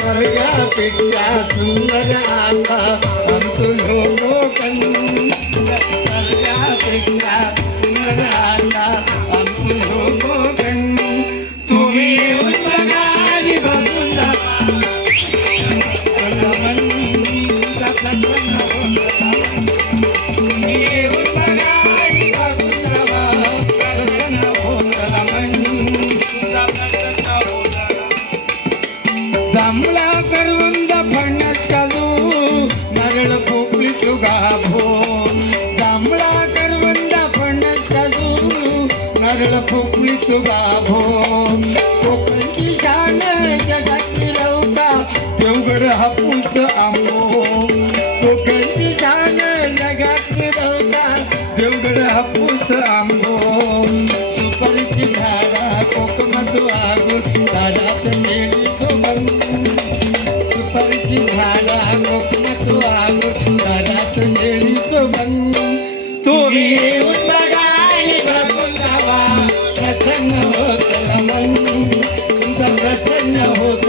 स्वर्गापेक्षा सुंदर आता आमचो लोकन स्वर्गापेक्षा सुंदर आता आमचो लोकन तुम्ही येऊन बघा आणि बघून जावा तुम्ही येऊन बघा आणि बघून जावा जांभळा करवंद फणस काजू नारळ पोपळी सुगाभो जांभळा करवंद फणस काजू नारळ पोपळी सुगाभो कोकणची शान जगात मिरवता देवगड हापूस आंबो कोकणची शान जगात मिरवता देवगड हापूस आंबो सुपारीची झाडा कोकणात वागून दारात मेली सुपारीची झाडा कोकणात वागून दारात मेली तुम्ही येऊन बघा आणि बघून जावा प्रसन्न होत मन तुमचं प्रसन्न होत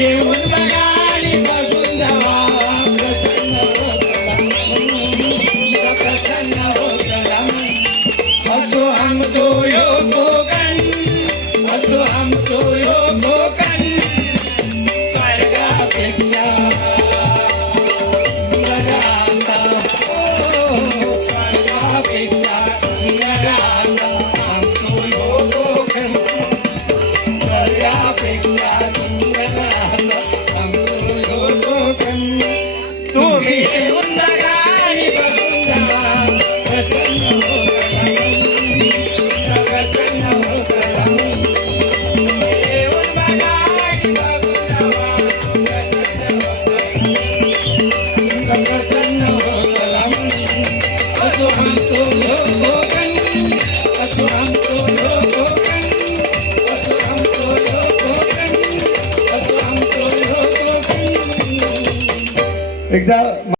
येऊन बघा आणि बघून जावा प्रसन्न होत प्रसन्न होत असो आमचो यो कोकण असो आमचो यो कोकण स्वर्गापेक्षा सुंदर आता स्वर्गापेक्षा सुंदर आता आमचो यो कोकण स्वर्गापेक्षा सुंदर आता आमचो यो कोकण तुम्ही येऊन बघा आणि बघून जावा प्रसन्न होत एकदा